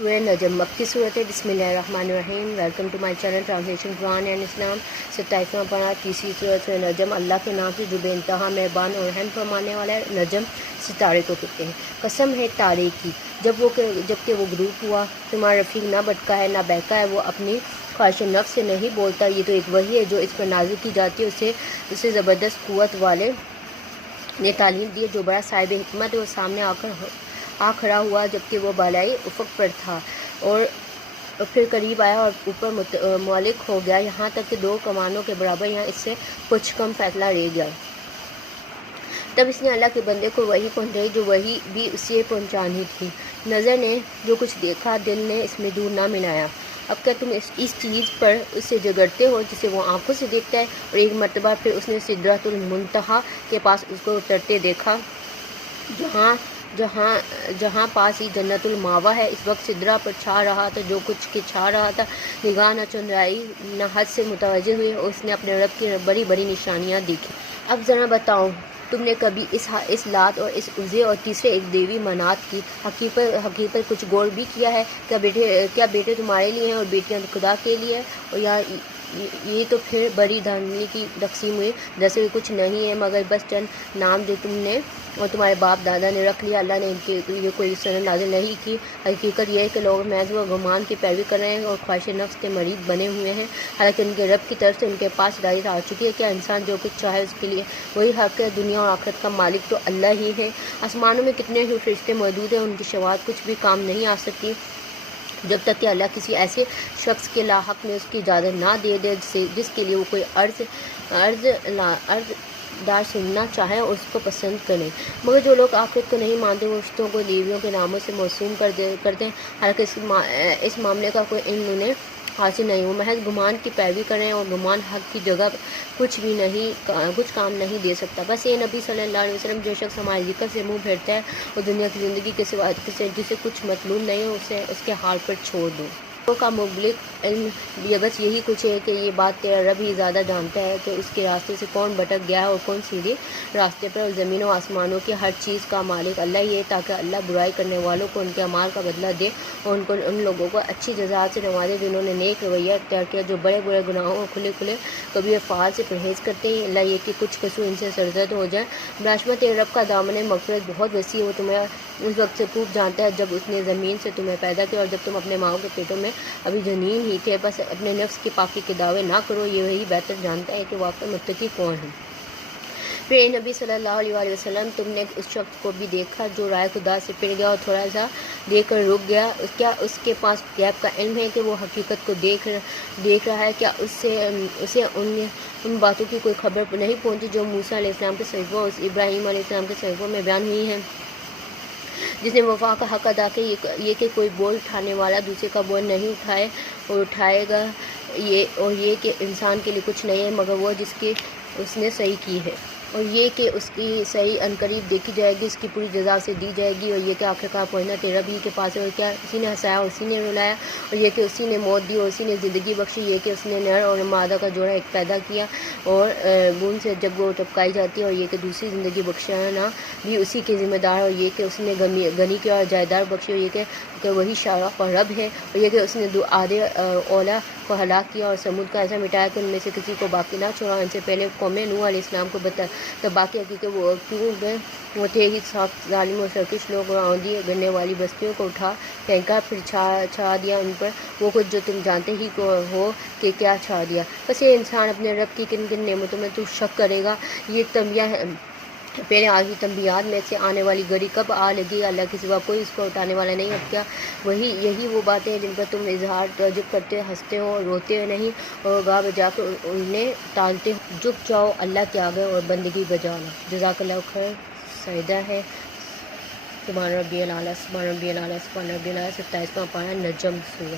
سورہ نجم مکی صورت ہے۔ بسم اللہ الرحمن الرحیم۔ Welcome to my channel translation Quran and Islam. 27واں پارہ تیسری صورت سورہ نجم۔ اللہ کے نام سے جو بے انتہا مہربان اور رحم فرمانے والا ہے۔ نجم ستارے کو کہتے ہیں۔ قسم ہے تارے کی جب کہ وہ غروب ہوا، تمہارا رفیق نہ بھٹکا ہے نہ بہکا ہے، وہ اپنی خواہش نفس سے نہیں بولتا، یہ تو ایک وحی ہے جو اس پر نازل کی جاتی ہے، اسے زبردست قوت والے نے تعلیم دی ہے، جو بڑا صاحب حکمت ہے۔ وہ سامنے آ کھڑا ہوا جبکہ وہ بالائی افق پر تھا، اور پھر قریب آیا اور اوپر معلق ہو گیا، یہاں تک کہ 2 کمانوں کے برابر یا اس سے کچھ کم فاصلہ رہ گیا۔ تب اس نے اللہ کے بندے کو وحی پہنچائی جو وحی بھی اسے پہنچانی تھی۔ نظر نے جو کچھ دیکھا، دل نے اس میں دور نہ منایا۔ اب کیا تم اس چیز پر اس سے جھگڑتے ہو جسے وہ آنکھوں سے دیکھتا ہے؟ اور ایک مرتبہ پھر اس نے سدرۃ المنتہا کے پاس اس کو اترتے دیکھا، جہاں پاس ہی جنت الماوا ہے۔ اس وقت سدرہ پر چھا رہا تھا جو کچھ کے چھا رہا تھا، نگاہ نہ چندرائی نہ حد سے متوجہ ہوئی، اور اس نے اپنے رب کی بڑی بڑی نشانیاں دیکھی۔ اب ذرا بتاؤ، تم نے کبھی اس لات اور اس عزے اور تیسرے ایک دیوی منات کی حقیقت کچھ غور بھی کیا ہے؟ کیا بیٹے تمہارے لیے ہیں اور بیٹیاں خدا کے لیے ہیں؟ اور یہ تو پھر بڑی دھاندلی کی تقسیم ہوئی، جیسے کچھ نہیں ہے مگر بس چند نام جو تم نے اور تمہارے باپ دادا نے رکھ لیا۔ اللہ نے ان کے لیے کوئی سند نازل نہیں کی۔ حقیقت یہ ہے کہ لوگ محض و گمان کی پیروی کر رہے ہیں اور خواہش نفس کے مرید بنے ہوئے ہیں، حالانکہ ان کے رب کی طرف سے ان کے پاس ہدایت آ چکی ہے۔ کیا انسان جو کچھ چاہے اس کے لیے وہی حق ہے؟ دنیا اور آخرت کا مالک تو اللہ ہی ہے۔ آسمانوں میں کتنے ہی فرشتے موجود ہیں، ان کی شفاعت کچھ بھی کام نہیں آ سکتی جب تک کہ اللہ کسی ایسے شخص کے لاحق میں اس کی اجازت نہ دے دے جس کے لیے وہ کوئی عرض دار سننا چاہے اور اس کو پسند کریں۔ مگر جو لوگ آخرت کو نہیں مانتے وہ رشتوں کو لیویوں کے ناموں سے موسوم کرتے ہیں، حالانکہ اس معاملے کا کوئی علم انہیں حاصل نہیں۔ وہ محض گمان کی پیروی کریں، اور گمان حق کی جگہ کچھ کام نہیں دے سکتا۔ بس یہ نبی صلی اللہ علیہ وسلم، جو شخص ہمارے ذکر سے منہ پھیرتا ہے اور دنیا کی زندگی کے سوا جسے کچھ مطلوب نہیں ہے، اسے اس کے حال پر چھوڑ دو۔ کا مبلغ علم یہ بس یہی کچھ ہے کہ یہ بات تیرا رب ہی زیادہ جانتا ہے کہ اس کے راستے سے کون بھٹک گیا ہے اور کون سیدھے راستے پر۔ اور زمین و آسمانوں کی ہر چیز کا مالک اللہ ہی ہے، تاکہ اللہ برائی کرنے والوں کو ان کے اعمال کا بدلہ دے اور ان لوگوں کو اچھی جزا سے نوازے جنہوں نے نیک رویہ اختیار کیا، جو بڑے بڑے گناہوں اور کھلے کبھی افعال سے پرہیز کرتے ہیں۔ اللہ یہ کہ کچھ قصور ان سے سرزد ہو جائے۔ براشمہ تیرے رب کا دامن مغفرت بہت وسیع ہے، وہ تمہیں اس وقت سے خوب جانتا ہے جب اس نے زمین سے تمہیں پیدا کیا اور جب تم اپنے ماؤں کے پیٹوں میں ابھی جنین ہی تھے۔ بس اپنے نفس کی پاکی کے دعوے نہ کرو، یہ وہی بہتر جانتا ہے کہ واقعی متقی کون ہے۔ پھر اے نبی صلی اللہ علیہ وآلہ وسلم، تم نے اس شخص کو بھی دیکھا جو رائے خدا سے پھر گیا اور تھوڑا سا دیکھ کر رک گیا؟ کیا اس کے پاس غیب کا علم ہے کہ وہ حقیقت کو دیکھ رہا ہے؟ کیا اسے ان باتوں کی کوئی خبر نہیں پہنچی جو موسیٰ علیہ السلام کے صحیفوں اور ابراہیم علیہ السلام کے صحیفوں میں بیان ہوئی ہیں؟ جس نے وفا کا حق ادا کیا، یہ کہ کوئی بول اٹھانے والا دوسرے کا بول نہیں اٹھائے اور اٹھائے گا، اور یہ کہ انسان کے لیے کچھ نہیں ہے مگر وہ جس کی اس نے صحیح کی ہے، اور یہ کہ اس کی صحیح عنقریب دیکھی جائے گی، اس کی پوری جزا سے دی جائے گی، اور یہ کہ آخرکار پہنچنا تیرے رب ہی کے پاس ہے، اور کیا اسی نے ہنسایا اور اسی نے رلایا، اور یہ کہ اسی نے موت دی اور اسی نے زندگی بخشی، یہ کہ اس نے نر اور مادہ کا جوڑا ایک پیدا کیا اور بون سے جب وہ ٹپکائی جاتی ہے، اور یہ کہ دوسری زندگی بخشنا بھی اسی کے ذمہ دار ہے، اور یہ کہ اس نے غنی کیا اور جائیداد بخشی، اور یہ کہ وہی شارق اور رب ہے، اور یہ کہ اس نے آدھے اولا کو ہلاک کیا اور سمود کا ایسا مٹایا کہ ان میں سے کسی کو باقی نہ چھوڑا۔ ان سے پہلے قوم نوح علیہ السلام کو تب باقی حقیقت وہ کیوں گئے، وہ تھے ہی سخت ظالم اور سرکش لوگ، اور آندھی گرنے والی بستیوں کو اٹھا پھینکا، پھر چھا دیا ان پر وہ کچھ جو تم جانتے ہی ہو کہ کیا چھا دیا۔ بس یہ انسان اپنے رب کی کن کن نعمتوں میں تو شک کرے گا۔ یہ تنبیہ ہے، پہلے آگی تنبیہات میں سے آنے والی گھڑی کب آ لگی؟ اللہ کے سوا کوئی اس کو اٹھانے والا نہیں۔ اب کیا یہی وہ باتیں ہیں جن پر تم اظہار تعجب کرتے، ہنستے ہو اور روتے نہیں، اور گاہ بجا کر انہیں ٹالتے ہو؟ جھک جاؤ اللہ کے آگے اور بندگی بجا لو۔ جزاک اللہ خیر۔ سجدہ ہے سبحان ربی الاعلیٰ، سبحان ربی الاعلیٰ، سبحان ربی الاعلیٰ، 27واں پارہ نجم سورہ۔